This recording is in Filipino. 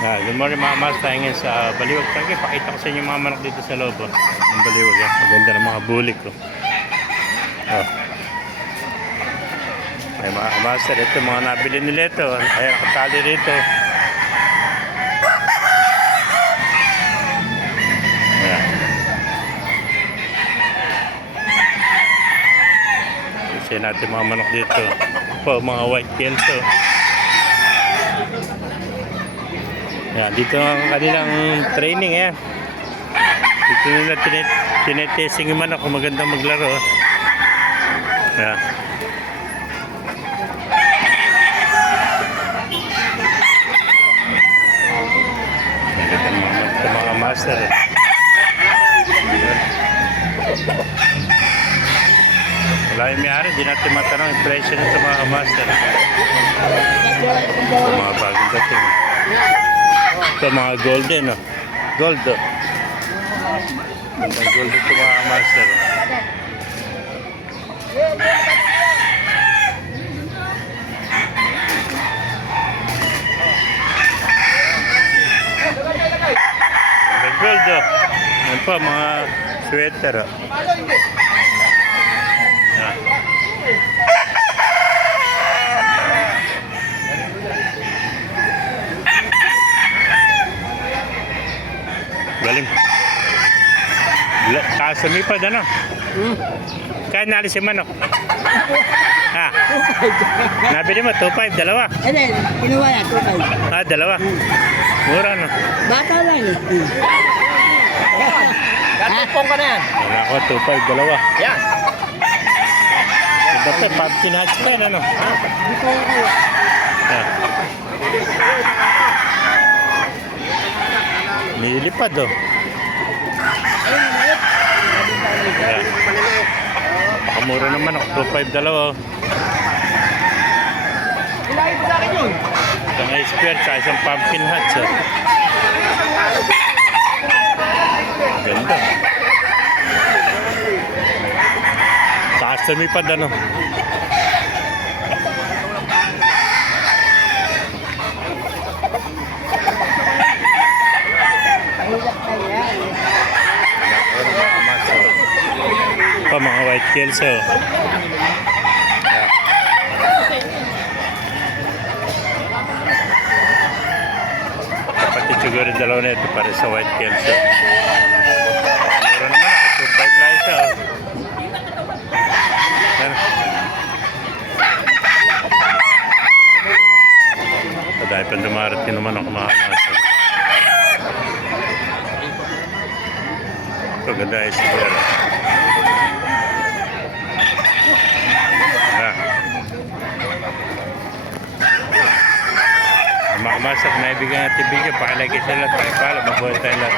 Good morning mga mas, tayo ngayon sa Baliwag. Tagay, pakita ko sa inyo yung mga manok dito sa loob. Ang Baliwag, eh. Maganda ng mga bulik ko. Oh. May mga master, ito mga nabili nila ito. Ayan, katali rito. Ayan. Kasi natin mga manok dito. Po, mga white kelso. Yan, dito ang kanilang training eh. Dito nila tinetesting yung manok kung magandang maglaro. Yan. Magandang mga master eh. Wala yung may-ari, di natin matanong yung presyo nito mga master. Ito mga bagong dating. Ito mga golden, oh. Gold, oh. Mga gold ito mga master. Mga gold, oh. Yan pa, mga sweater, oh. Yan. Galing. Taas lumipad, ano? Kaya nalis yung manok. Ha? Nabili mo, 2.5, dalawa. Hindi, kinuha yan, 2.5. Ah, dalawa. Mura, no? Bata lang eh. Gatupong ka na yan. Wala ko, 2.5, dalawa. Yan. Ito, pumpkin hatch pa yan, ano? Ah. Nilipad, oh. Ayan. Napakamura naman ako. 2.5 dalawa, oh. Ilahin mo sa akin yun. Isang square sa isang pumpkin hatch, oh. Ganda. Taas lumipad, ano? Pa mga white kelso. Kapatid siguro dalawa na ito para sa white kelso. Mura naman ako, 2.5 na ito. Dahil pa dumarating naman ako mga maso. Ito ganda ay siguro. Makamasak na ibigay natin bigyan. Pakilagay sa lahat. Pakipala. Mabuhay tayo lahat.